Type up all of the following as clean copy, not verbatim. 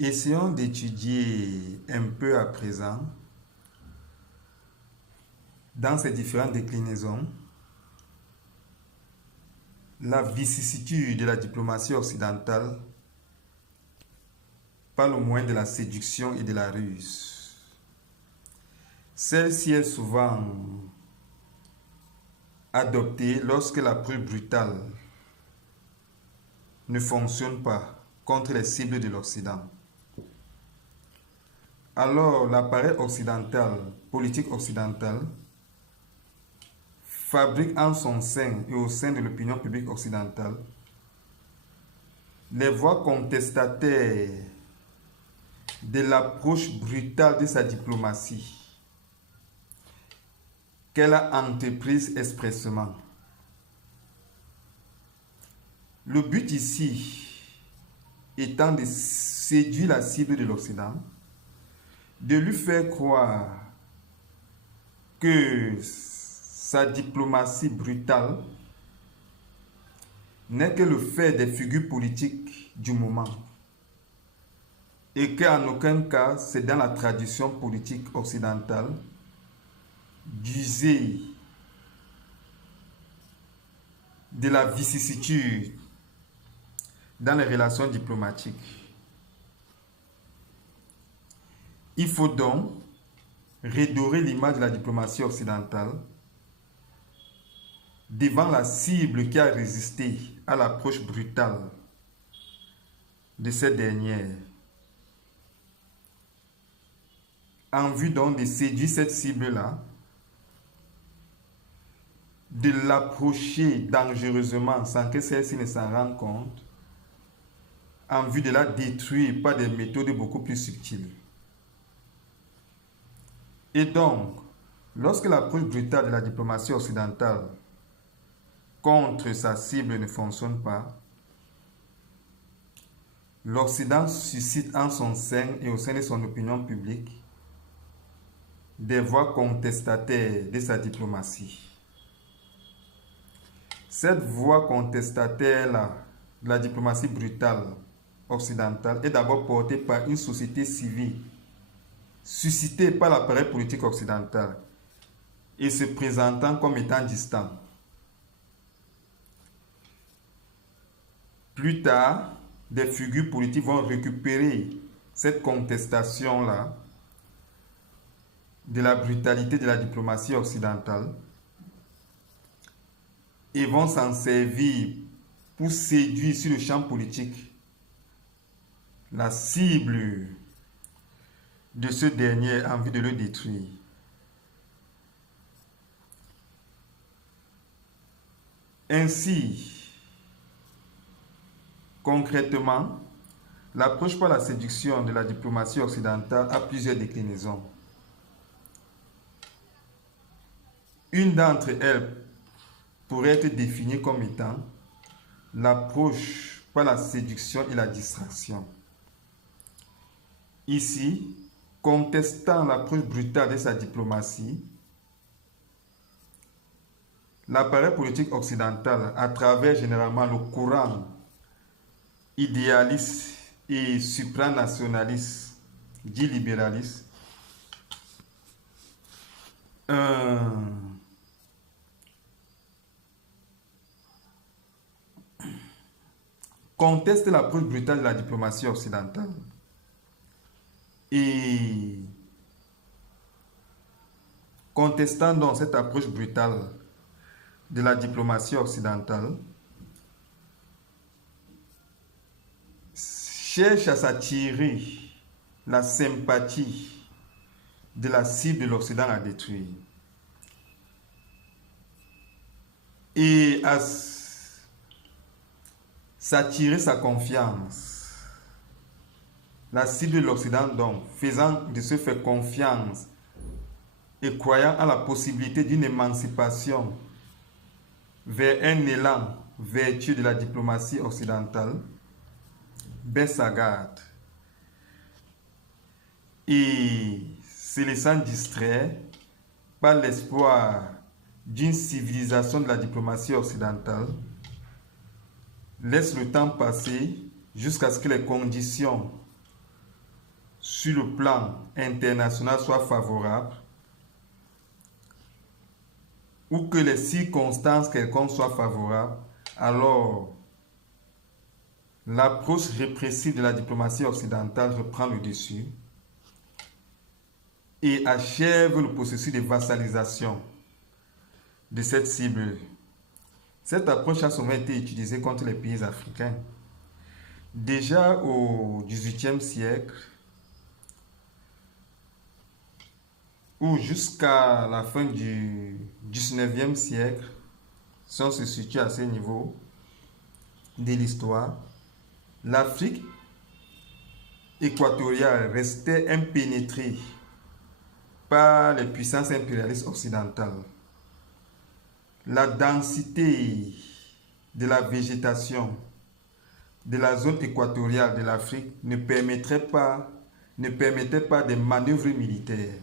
Essayons d'étudier un peu à présent, dans ces différentes déclinaisons, la vicissitude de la diplomatie occidentale par le moyen de la séduction et de la ruse. Celle-ci est souvent adoptée lorsque l'approche brutale ne fonctionne pas contre les cibles de l'Occident. Alors l'appareil occidental, politique occidentale, fabrique en son sein et au sein de l'opinion publique occidentale les voix contestataires de l'approche brutale de sa diplomatie qu'elle a entreprise expressément. Le but ici étant de séduire la cible de l'Occident, de lui faire croire que sa diplomatie brutale n'est que le fait des figures politiques du moment et qu'en aucun cas c'est dans la tradition politique occidentale d'user de la vicissitude dans les relations diplomatiques. Il faut donc redorer l'image de la diplomatie occidentale devant la cible qui a résisté à l'approche brutale de cette dernière, en vue donc de séduire cette cible-là, de l'approcher dangereusement sans que celle-ci ne s'en rende compte, en vue de la détruire par des méthodes beaucoup plus subtiles. Et donc, lorsque l'approche brutale de la diplomatie occidentale contre sa cible ne fonctionne pas, l'Occident suscite en son sein et au sein de son opinion publique des voix contestataires de sa diplomatie. Cette voix contestataire-là, de la diplomatie brutale occidentale, est d'abord portée par une société civile suscitée par l'appareil politique occidental et se présentant comme étant distant. Plus tard, des figures politiques vont récupérer cette contestation-là de la brutalité de la diplomatie occidentale et vont s'en servir pour séduire sur le champ politique la cible de ce dernier en vue de le détruire. Ainsi, concrètement, l'approche par la séduction de la diplomatie occidentale a plusieurs déclinaisons. Une d'entre elles pourrait être définie comme étant l'approche par la séduction et la distraction. Ici, contestant l'approche brutale de sa diplomatie, l'appareil politique occidental, à travers généralement le courant idéaliste et supranationaliste, dit libéraliste, conteste l'approche brutale de la diplomatie occidentale et contestant donc cette approche brutale de la diplomatie occidentale, cherche à s'attirer la sympathie de la cible de l'Occident à détruire et à s'attirer sa confiance. La cible de l'Occident donc, faisant de ce fait confiance et croyant à la possibilité d'une émancipation vers un élan vertueux de la diplomatie occidentale, baisse sa garde et se laissant distraire par l'espoir d'une civilisation de la diplomatie occidentale, laisse le temps passer jusqu'à ce que les conditions sur le plan international soit favorable ou que les circonstances quelconques soient favorables, alors l'approche répressive de la diplomatie occidentale reprend le dessus et achève le processus de vassalisation de cette cible. Cette approche a souvent été utilisée contre les pays africains. Déjà au XVIIIe siècle, ou jusqu'à la fin du XIXe siècle, si on se situe à ce niveau de l'histoire, l'Afrique équatoriale restait impénétrée par les puissances impérialistes occidentales. La densité de la végétation de la zone équatoriale de l'Afrique ne permettait pas des manœuvres militaires.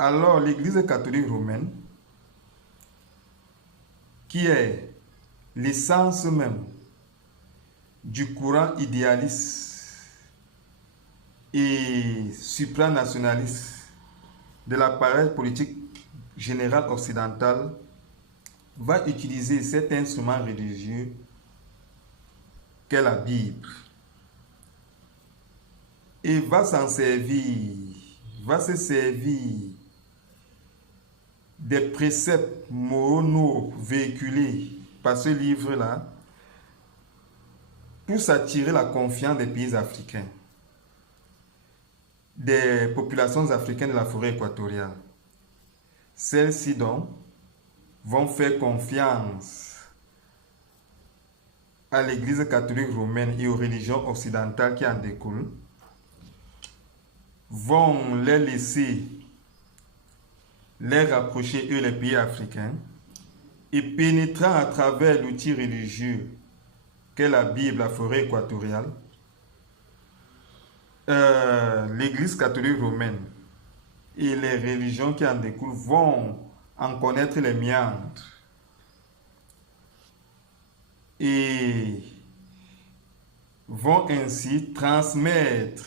Alors l'Église catholique romaine, qui est l'essence même du courant idéaliste et supranationaliste de l'appareil politique général occidental, va utiliser cet instrument religieux qu'est la Bible et va se servir des préceptes moraux véhiculés par ce livre-là pour s'attirer la confiance des pays africains, des populations africaines de la forêt équatoriale. Celles-ci donc vont faire confiance à l'Église catholique romaine et aux religions occidentales qui en découlent, vont les laisser les rapprocher, eux, les pays africains, et pénétrant à travers l'outil religieux qu'est la Bible, la forêt équatoriale, l'Église catholique romaine et les religions qui en découlent vont en connaître les méandres et vont ainsi transmettre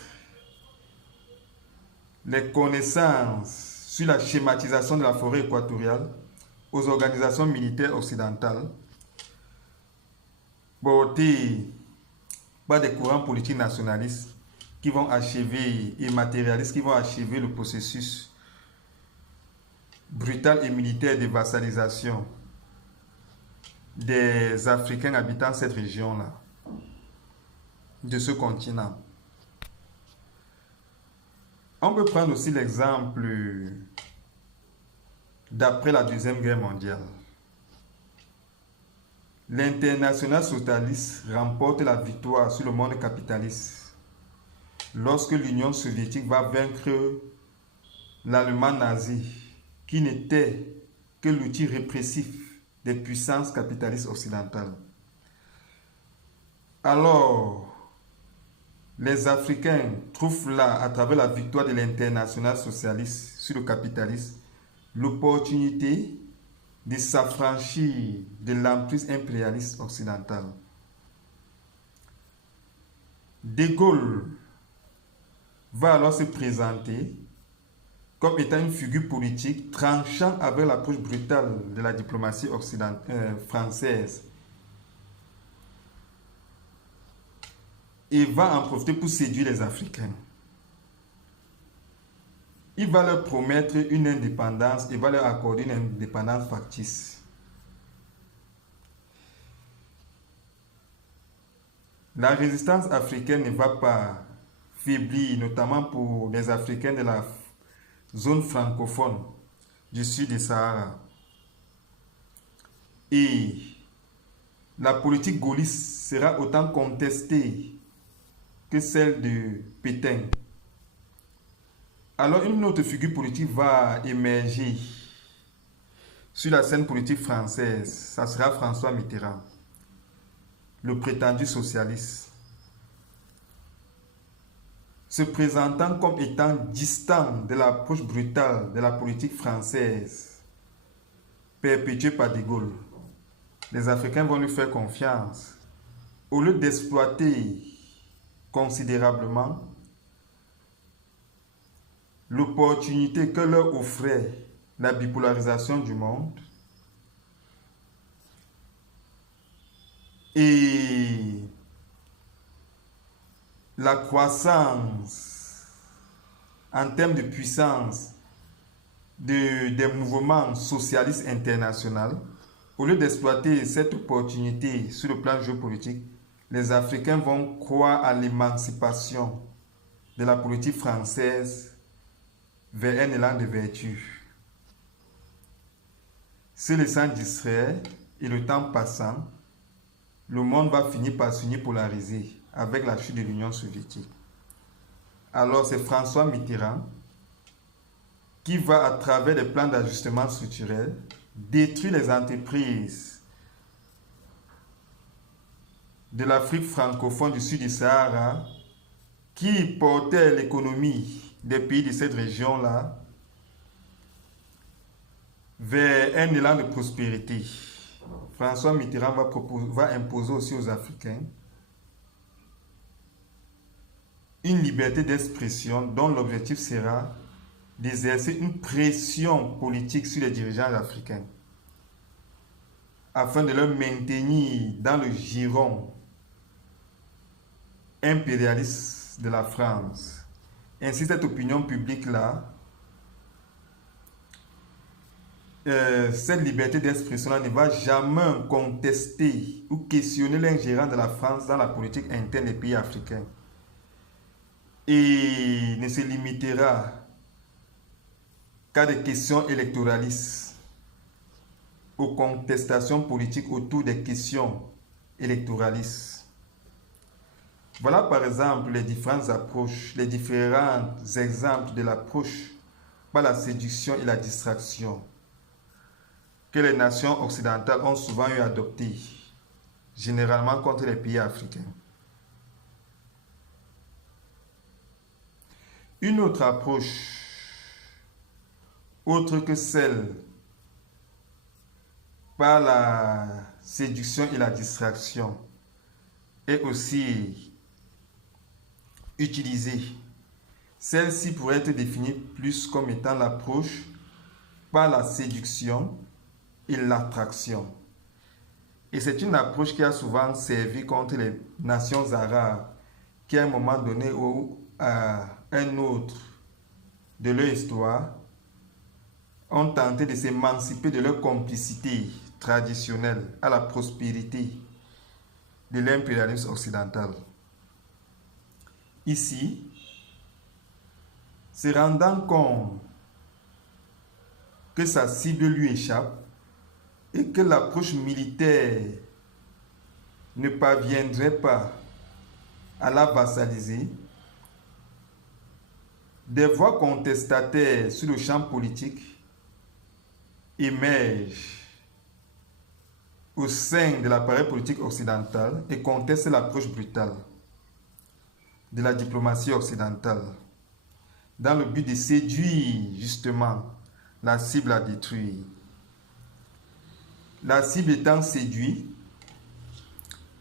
les connaissances sur la schématisation de la forêt équatoriale aux organisations militaires occidentales, portées par des courants politiques nationalistes qui vont achever et matérialistes qui vont achever le processus brutal et militaire de vassalisation des Africains habitant cette région-là, de ce continent. On peut prendre aussi l'exemple d'après la Deuxième Guerre mondiale. L'international socialiste remporte la victoire sur le monde capitaliste lorsque l'Union soviétique va vaincre l'Allemagne nazie, qui n'était que l'outil répressif des puissances capitalistes occidentales. Alors, les Africains trouvent là, à travers la victoire de l'international socialiste sur le capitalisme, l'opportunité de s'affranchir de l'emprise impérialiste occidentale. De Gaulle va alors se présenter comme étant une figure politique tranchant avec l'approche brutale de la diplomatie française et va en profiter pour séduire les Africains. Il va leur promettre une indépendance et va leur accorder une indépendance factice. La résistance africaine ne va pas faiblir, notamment pour les Africains de la zone francophone du sud du Sahara. Et la politique gaulliste sera autant contestée que celle de Pétain. Alors une autre figure politique va émerger sur la scène politique française. Ça sera François Mitterrand, le prétendu socialiste, se présentant comme étant distant de l'approche brutale de la politique française perpétuée par De Gaulle. Les Africains vont lui faire confiance. Au lieu d'exploiter considérablement l'opportunité que leur offrait la bipolarisation du monde et la croissance en termes de puissance des mouvements socialistes internationaux. Au lieu d'exploiter cette opportunité sur le plan géopolitique, les Africains vont croire à l'émancipation de la politique française vers un élan de vertu. Se laissant distraire et le temps passant, le monde va finir par s'unir polariser avec la chute de l'Union soviétique. Alors c'est François Mitterrand qui va, à travers des plans d'ajustement structurel, détruire les entreprises de l'Afrique francophone du sud du Sahara qui portaient l'économie des pays de cette région-là vers un élan de prospérité. François Mitterrand va imposer aussi aux Africains une liberté d'expression dont l'objectif sera d'exercer une pression politique sur les dirigeants africains afin de leur maintenir dans le giron impérialiste de la France. Ainsi, cette opinion publique-là, cette liberté d'expression-là ne va jamais contester ou questionner l'ingérence de la France dans la politique interne des pays africains et ne se limitera qu'à des questions électoralistes, aux contestations politiques autour des questions électoralistes. Voilà par exemple les différentes approches, les différents exemples de l'approche par la séduction et la distraction que les nations occidentales ont souvent eu à adopter, généralement contre les pays africains. Une autre approche, autre que celle par la séduction et la distraction, est aussi utilisée. Celle-ci pourrait être définie plus comme étant l'approche par la séduction et l'attraction. Et c'est une approche qui a souvent servi contre les nations arabes qui, à un moment donné ou à un autre de leur histoire, ont tenté de s'émanciper de leur complicité traditionnelle à la prospérité de l'impérialisme occidental. Ici, se rendant compte que sa cible lui échappe et que l'approche militaire ne parviendrait pas à la vassaliser, des voix contestataires sur le champ politique émergent au sein de l'appareil politique occidental et contestent l'approche brutale de la diplomatie occidentale dans le but de séduire justement la cible à détruire. La cible étant séduite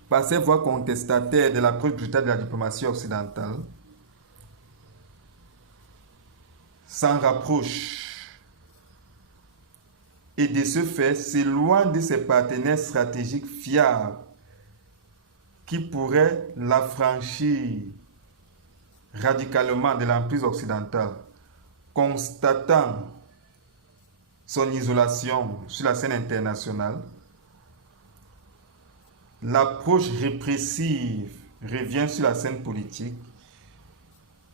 par ces voix contestataires de l'approche brutale de la diplomatie occidentale, s'en rapproche et de ce fait s'éloigne de ses partenaires stratégiques fiables qui pourraient l'affranchir radicalement de l'emprise occidentale, constatant son isolation sur la scène internationale. L'approche répressive revient sur la scène politique,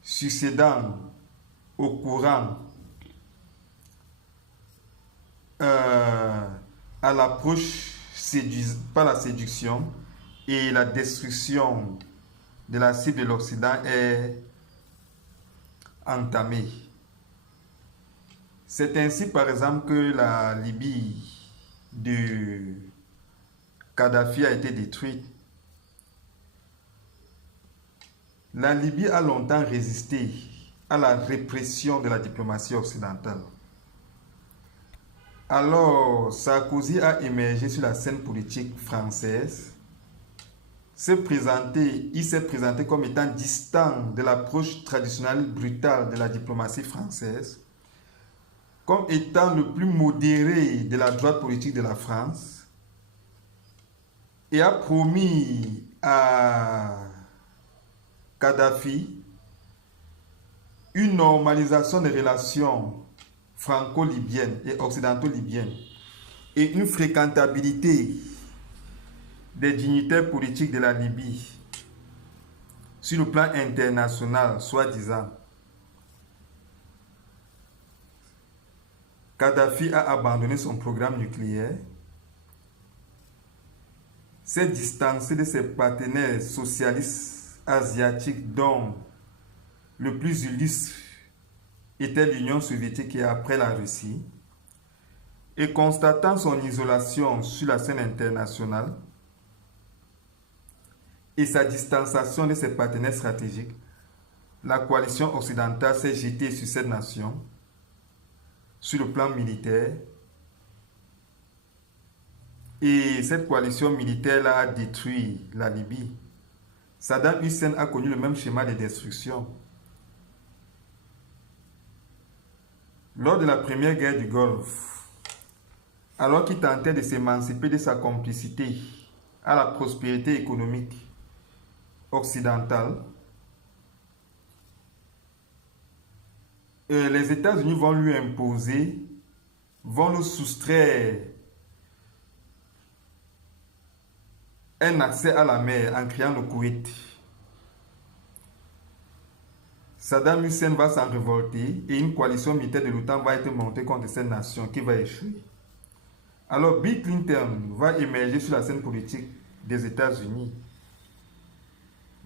succédant au courant à l'approche par la séduction et la destruction de la cible de l'Occident est entamée. C'est ainsi par exemple que la Libye de Kadhafi a été détruite. La Libye a longtemps résisté à la répression de la diplomatie occidentale. Alors, Sarkozy a émergé sur la scène politique française il s'est présenté comme étant distant de l'approche traditionnelle brutale de la diplomatie française, comme étant le plus modéré de la droite politique de la France, et a promis à Kadhafi une normalisation des relations franco-libyennes et occidentaux-libyennes et une fréquentabilité des dignitaires politiques de la Libye sur le plan international, soi-disant. Kadhafi a abandonné son programme nucléaire, s'est distancé de ses partenaires socialistes asiatiques dont le plus illustre était l'Union soviétique et après la Russie, et constatant son isolation sur la scène internationale et sa distanciation de ses partenaires stratégiques, la coalition occidentale s'est jetée sur cette nation sur le plan militaire, et cette coalition militaire a détruit la Libye. Saddam Hussein a connu le même schéma de destruction. Lors de la première guerre du Golfe, alors qu'il tentait de s'émanciper de sa complicité à la prospérité économique occidentale, les États-Unis vont lui imposer, vont nous soustraire un accès à la mer en créant le Koweït. Saddam Hussein va s'en révolter et une coalition militaire de l'OTAN va être montée contre cette nation qui va échouer. Alors Bill Clinton va émerger sur la scène politique des États-Unis,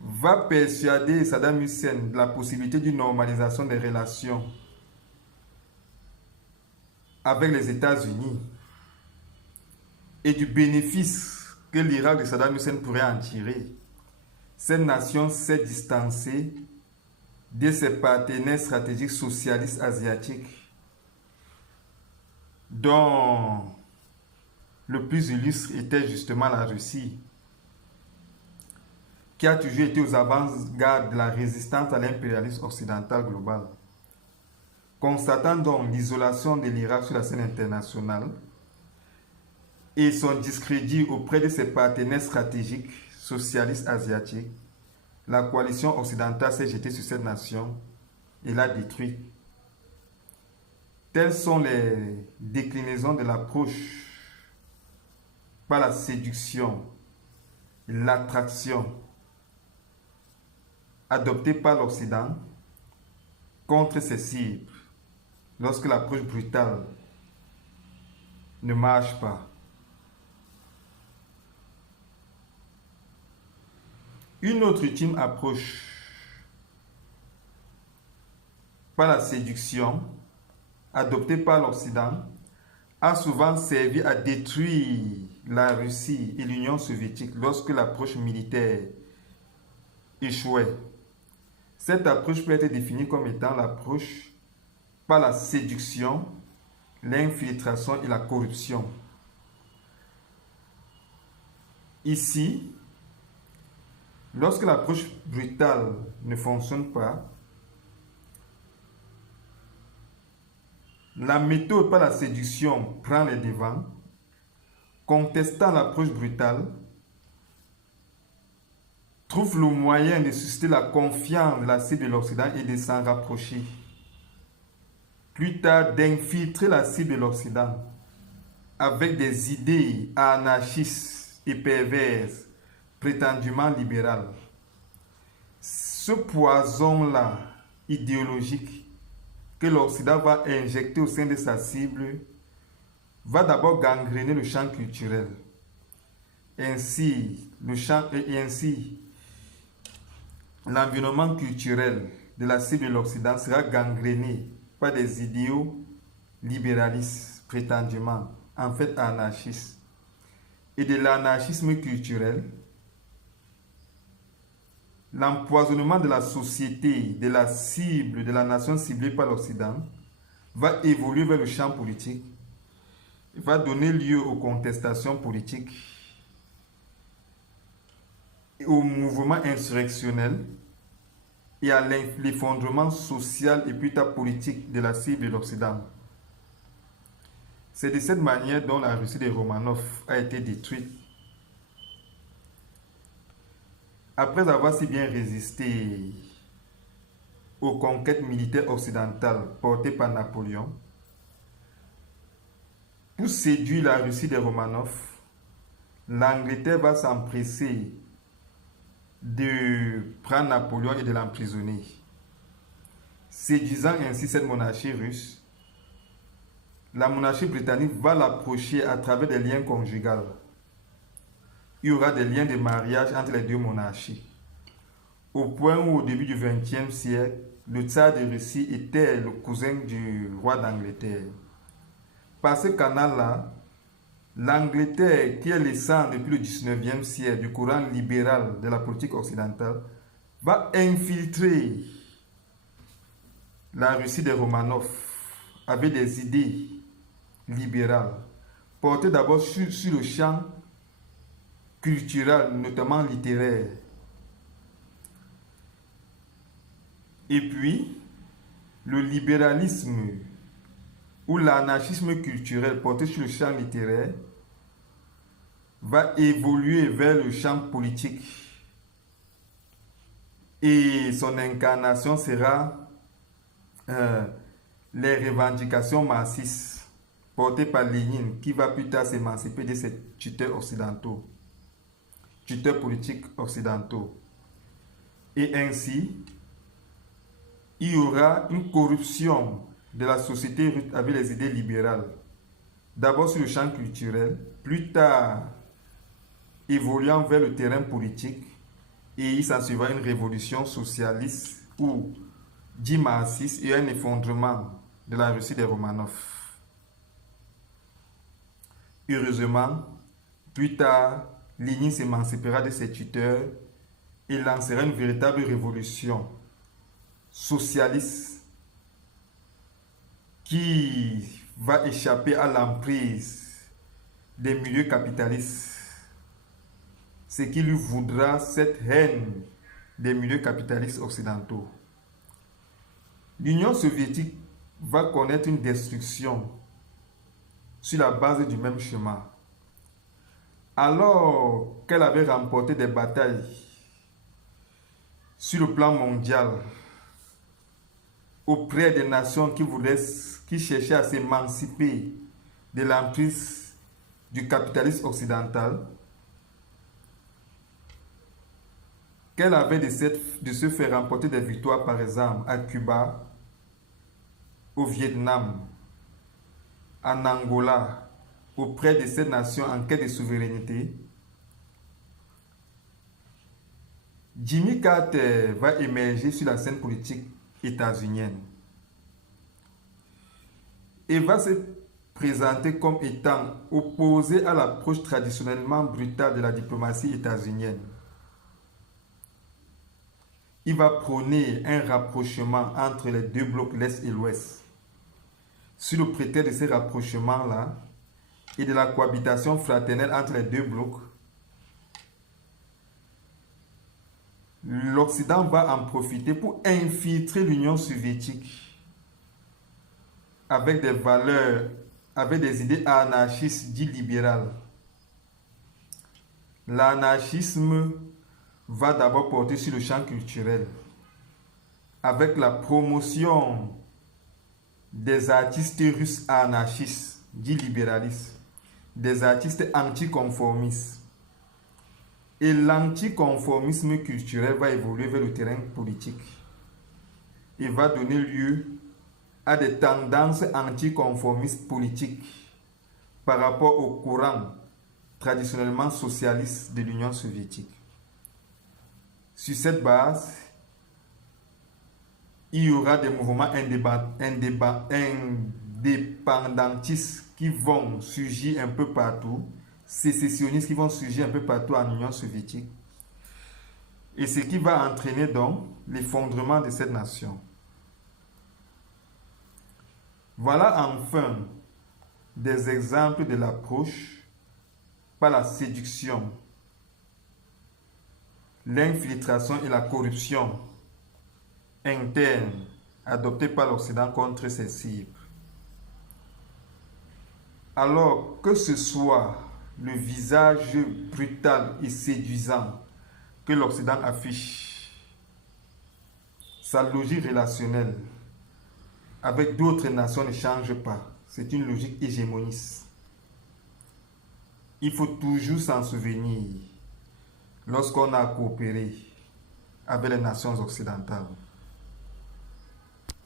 va persuader Saddam Hussein de la possibilité d'une normalisation des relations avec les États-Unis et du bénéfice que l'Irak de Saddam Hussein pourrait en tirer. Cette nation s'est distancée de ses partenaires stratégiques socialistes asiatiques, dont le plus illustre était justement la Russie, qui a toujours été aux avant-gardes de la résistance à l'impérialisme occidental global. Constatant donc l'isolation de l'Irak sur la scène internationale et son discrédit auprès de ses partenaires stratégiques socialistes asiatiques, la coalition occidentale s'est jetée sur cette nation et l'a détruite. Telles sont les déclinaisons de l'approche par la séduction, l'attraction adoptée par l'Occident contre ses cibles lorsque l'approche brutale ne marche pas. Une autre ultime approche par la séduction adoptée par l'Occident a souvent servi à détruire la Russie et l'Union soviétique lorsque l'approche militaire échouait. Cette approche peut être définie comme étant l'approche par la séduction, l'infiltration et la corruption. Ici, lorsque l'approche brutale ne fonctionne pas, la méthode par la séduction prend les devants, contestant l'approche brutale, trouve le moyen de susciter la confiance de la cible de l'Occident et de s'en rapprocher. Plus tard, d'infiltrer la cible de l'Occident avec des idées anarchistes et perverses, prétendument libérales. Ce poison-là, idéologique, que l'Occident va injecter au sein de sa cible, va d'abord gangréner le champ culturel. Ainsi, l'environnement culturel de la cible de l'Occident sera gangréné par des idéaux libéralistes, prétendument, en fait anarchistes. Et de l'anarchisme culturel, l'empoisonnement de la société, de la cible, de la nation ciblée par l'Occident, va évoluer vers le champ politique, va donner lieu aux contestations politiques au mouvement insurrectionnel et à l'effondrement social et plus tard politique de la Syrie de l'Occident. C'est de cette manière dont la Russie des Romanov a été détruite. Après avoir si bien résisté aux conquêtes militaires occidentales portées par Napoléon, pour séduire la Russie des Romanov, l'Angleterre va s'empresser de prendre Napoléon et de l'emprisonner. Séduisant ainsi cette monarchie russe, la monarchie britannique va l'approcher à travers des liens conjugaux. Il y aura des liens de mariage entre les deux monarchies. Au point où, au début du XXe siècle, le tsar de Russie était le cousin du roi d'Angleterre. Par ce canal-là, l'Angleterre, qui est l'essence depuis le XIXe siècle du courant libéral de la politique occidentale, va infiltrer la Russie des Romanov avec des idées libérales, portées d'abord sur le champ culturel, notamment littéraire. Et puis, le libéralisme ou l'anarchisme culturel porté sur le champ littéraire va évoluer vers le champ politique. Et son incarnation sera les revendications marxistes portées par Lénine, qui va plus tard s'émanciper de ses tuteurs occidentaux, tuteurs politiques occidentaux. Et ainsi, il y aura une corruption de la société russe avec les idées libérales. D'abord sur le champ culturel, plus tard évoluant vers le terrain politique, et il s'ensuivra une révolution socialiste ou dit marxiste et un effondrement de la Russie des Romanov. Heureusement, plus tard, Lénine s'émancipera de ses tuteurs et lancera une véritable révolution socialiste qui va échapper à l'emprise des milieux capitalistes. Ce qui lui voudra cette haine des milieux capitalistes occidentaux. L'Union soviétique va connaître une destruction sur la base du même chemin. Alors qu'elle avait remporté des batailles sur le plan mondial auprès des nations qui cherchaient à s'émanciper de l'emprise du capitalisme occidental, qu'elle avait de se faire remporter des victoires, par exemple, à Cuba, au Vietnam, en Angola, auprès de ces nations en quête de souveraineté, Jimmy Carter va émerger sur la scène politique états-unienne et va se présenter comme étant opposé à l'approche traditionnellement brutale de la diplomatie états-unienne. Il va prôner un rapprochement entre les deux blocs, l'Est et l'Ouest. Sur le prétexte de ces rapprochements-là et de la cohabitation fraternelle entre les deux blocs, l'Occident va en profiter pour infiltrer l'Union soviétique avec des valeurs, avec des idées anarchistes dites libérales. L'anarchisme va d'abord porter sur le champ culturel, avec la promotion des artistes russes anarchistes, dits libéralistes, des artistes anticonformistes. Et l'anticonformisme culturel va évoluer vers le terrain politique et va donner lieu à des tendances anticonformistes politiques par rapport au courant traditionnellement socialiste de l'Union soviétique. Sur cette base, il y aura des mouvements indépendantistes qui vont surgir un peu partout, sécessionnistes qui vont surgir un peu partout en Union soviétique, et ce qui va entraîner donc l'effondrement de cette nation. Voilà enfin des exemples de l'approche par la séduction l'infiltration et la corruption interne adoptée par l'Occident contre ses cibles. Alors que ce soit le visage brutal et séduisant que l'Occident affiche, sa logique relationnelle avec d'autres nations ne change pas. C'est une logique hégémoniste. Il faut toujours s'en souvenir lorsqu'on a coopéré avec les nations occidentales.